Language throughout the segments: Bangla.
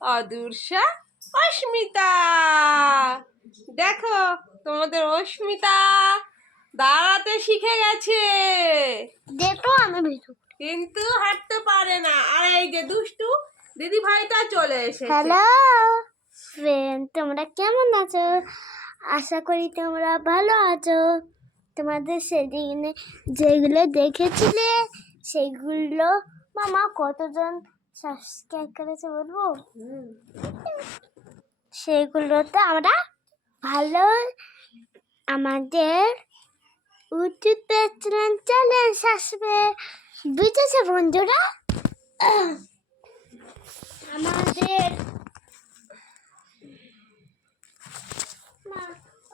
অদূর্ষা, অস্মিতা। দেখো তোমাদের অস্মিতা দাঁড়াতে শিখে গেছে, দেখো আমি ভিডিও কিন্তু হাঁটতে পারে না। আর এই যে দুষ্টু দিদি ভাইটা চলে এসেছে। হ্যালো ফ্রেন্ড, তোমরা কেমন আছো? আশা করি তোমরা ভালো আছো। তোমাদের সেদিনে যেগুলো দেখেছিলে সেগুলো মামা কতজন সাবস্ক্রাইব করেছে বলবো? সেগুলোতে আমরা ভালো আমাদের ইউটিউব চ্যালেঞ্জ আসবে, বুঝেছো বন্ধুরা? আমাদের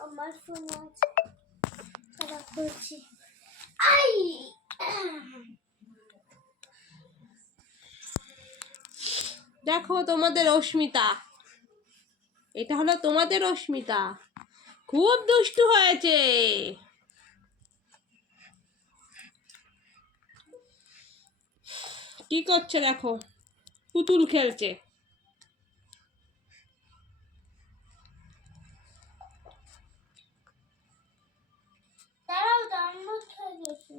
আমার ফোন আছে, খারাপ হচ্ছে। আই দেখো তোমাদের অস্মিতা, এটা হলো তোমাদের অস্মিতা, খুব দুষ্টু হয়েছে। কি করছে দেখো, পুতুল খেলছে। দাঁড়াও, ডাউনলোড হয়ে গেছে।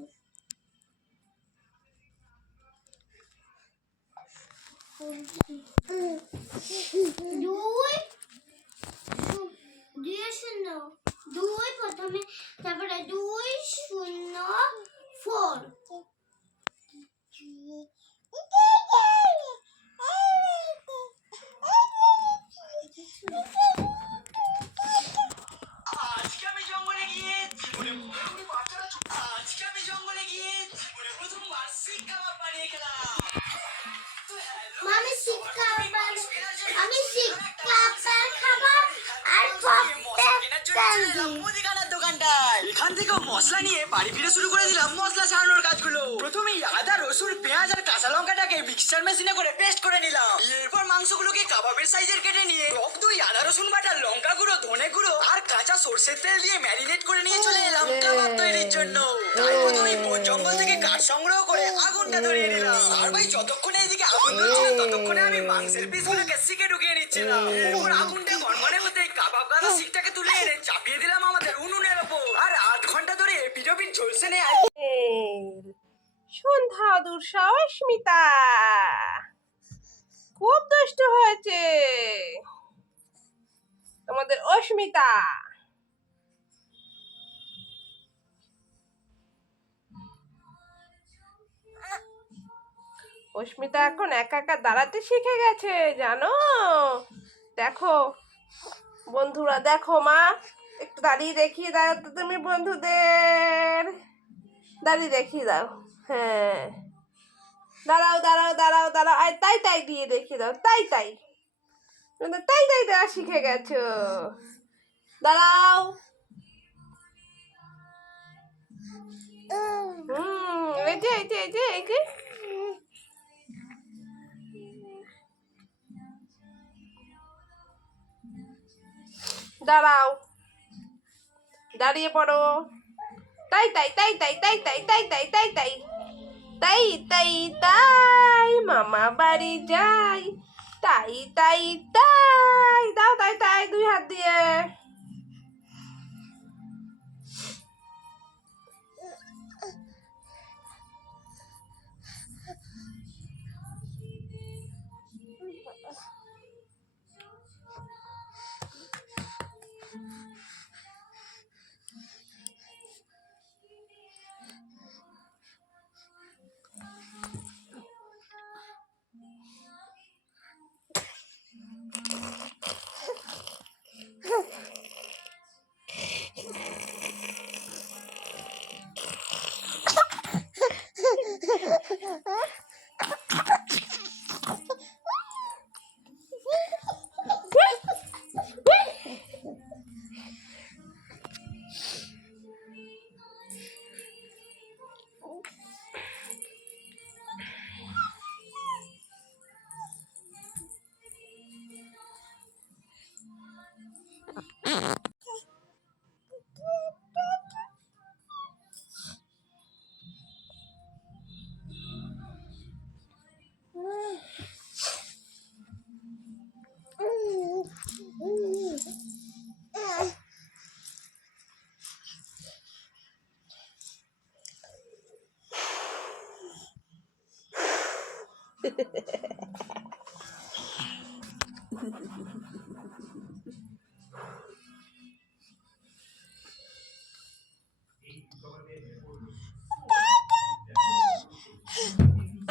দুই শূন্য দুই প্রথমে, তারপরে 204। আজকে আমি জঙ্গলে গিয়ে প্রথমবার শিক কাবাব বানিয়ে খেলাম। আমি শিক কাবাব খাবো আর মুদিখানার দোকানটায়। এখান থেকে মশলা নিয়ে বাড়ি ফিরে শুরু করে দিলাম মশলা ছাড়ানোর কাজগুলো। প্রথমেই আদা, রসুন, পেঁয়াজ আর কাঁচা লঙ্কাটাকে মিক্সচার মেশিনে করে পেস্ট করে নিলাম। এরপর মাংসগুলোকে কাবাবের সাইজের কেটে নিয়ে টক দই, আদা রসুন বাটা, লঙ্কা গুঁড়ো, ধনে গুঁড়ো আর কাঁচা সর্ষের তেল দিয়ে ম্যারিনেট করে নিয়ে চলে এলাম কাবাব তৈরির জন্য। তাই প্রথমেই বন জঙ্গল থেকে কাঠ সংগ্রহ করে আগুনটা ধরিয়ে নিলাম। আর ভাই যতক্ষণে এইদিকে আগুন ধরছিল ততক্ষণে আমি মাংসের পিসগুলোকে শিকে ঢুকিয়ে নিচ্ছিলাম। এরপর আগুনটা গনগনে হতে কাবাব গাদা শিকটাকে তুলে এনে চাপিয়ে দিলাম আমাদের উনুনের ওপর। আর 8 ঘন্টা ধরে এপিটোপিট ঝলসে নেয়। সন্ধ্যা, অদূর্ষা, অস্মিতা খুব দুষ্ট হয়েছে তোমাদের অস্মিতা। অস্মিতা এখন একা একা দাঁড়াতে শিখে গেছে, জানো? দেখো বন্ধুরা, দেখো মা একটু দাঁড়িয়ে দেখিয়ে দাও তো তুমি বন্ধুদের, দাঁড়িয়ে দেখিয়ে দাও। হ্যাঁ, দাঁড়াও দাঁড়াও দাঁড়াও দাঁড়াও, আর তাই তাই দিয়ে দেখিয়ে দাও, তাই তাই, তাই তাই দেওয়া শিখে গেছো। দাঁড়াও। এই যে এই যে এই যে এই যে দাঁড়াও, দাঁড়িয়ে পড়ো, তাই তাই তাই তাই তাই তাই তাই তাই তাই তাই তাই তাই তাই মামা বাড়ি যাই, তাই তাই তাই দাও, তাই তাই 2 হাত দিয়ে।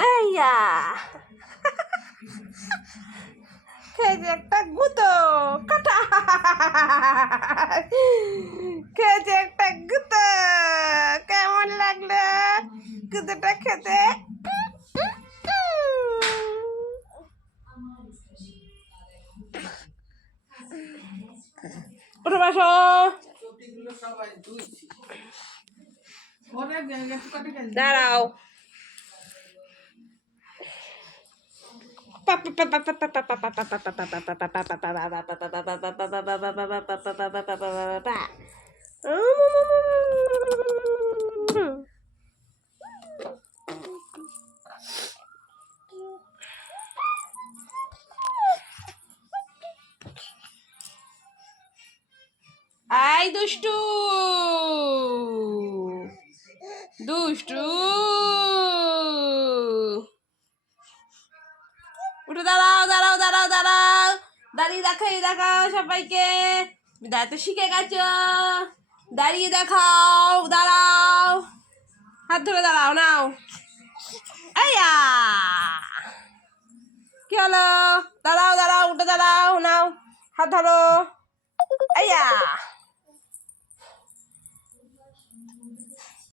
আইয়া খেয়েছে একটা গুঁতো কাটা, খেয়েছে একটা গুঁতো। কেমন লাগলো গুঁতোটা খেতে? উঠে বসো। দাঁড়াও। আই দুষ্টু, দুষ্টু, উঠে দাঁড়াও, দাঁড়াও, দাঁড়াও, দাঁড়াও। দাঁড়িয়ে দেখাও সবাইকে। দাঁড়াতে শিখে গেছো, দাঁড়িয়ে দেখাও। দাঁড়াও, হাত ধরে দাঁড়াও। নাও, আইয়া কি হলো? দাঁড়াও, দাঁড়াও, উঠে দাঁড়াও। নাও, হাত ধরো। আইয়া